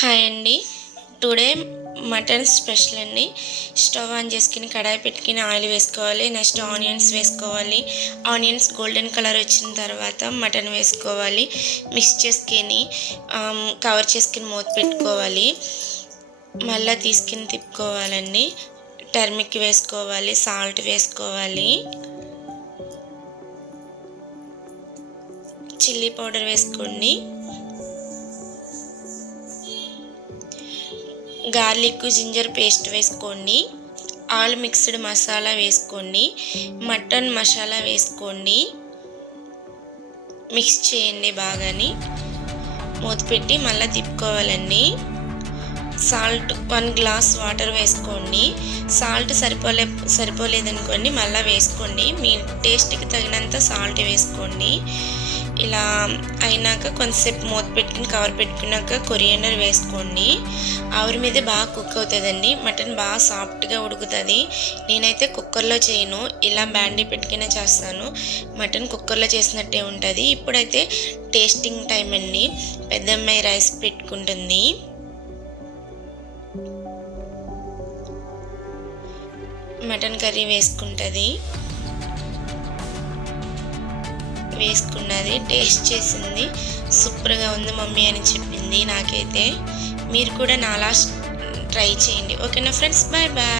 Hi అండి. Today mutton special అండి. Stove on చేసుకుని కడాయి పెట్టుకుని ఆయిల్ వేసుకోవాలి. నెక్స్ట్ ఆనియన్స్ వేసుకోవాలి. ఆనియన్స్ గోల్డెన్ కలర్ వచ్చిన తర్వాత మటన్ వేసుకోవాలి. మిక్స్ చేసుకుని కవర్ చేసుకుని మూత పెట్టుకోవాలి. మళ్ళీ తీసుకుని తిప్పుకోవాలండి. టర్మిక్ వేసుకోవాలి, సాల్ట్ వేసుకోవాలి, చిల్లీ పౌడర్ వేసుకోండి, గార్లిక్ జింజర్ పేస్ట్ వేసుకోండి, ఆల్ మిక్స్డ్ మసాలా వేసుకోండి, మటన్ మసాలా వేసుకోండి, మిక్స్ చేయండి బాగాని. మూత పెట్టి మళ్ళీ తిప్పుకోవాలండి. సాల్ట్ 1 గ్లాస్ వాటర్ వేసుకోండి. సాల్ట్ సరిపోలేదనుకోండి మళ్ళీ వేసుకోండి. మీ టేస్ట్కి తగినంత సాల్ట్ వేసుకోండి. ఇలా అయినాక కొంతసేపు మూత పెట్టుకుని కవర్ పెట్టుకున్నాక కొరియండర్ వేసుకోండి. ఆవిరి మీద బాగా కుక్ అవుతుందండి. మటన్ బాగా సాఫ్ట్గా ఉడుకుతుంది. నేనైతే కుక్కర్లో చేయను, ఇలా బ్యాండీ పెట్టుకునే చేస్తాను. మటన్ కుక్కర్లో చేసినట్టే ఉంటుంది. ఇప్పుడైతే టేస్టింగ్ టైం అండి. పెద్దమ్మాయి రైస్ పెట్టుకుంటుంది. మటన్ కర్రీ వేసుకున్నది, టేస్ట్ చేసింది. సూపర్గా ఉంది మమ్మీ అని చెప్పింది నాకైతే. మీరు కూడా నాలా ట్రై చేయండి. ఓకేనా ఫ్రెండ్స్, బాయ్ బాయ్.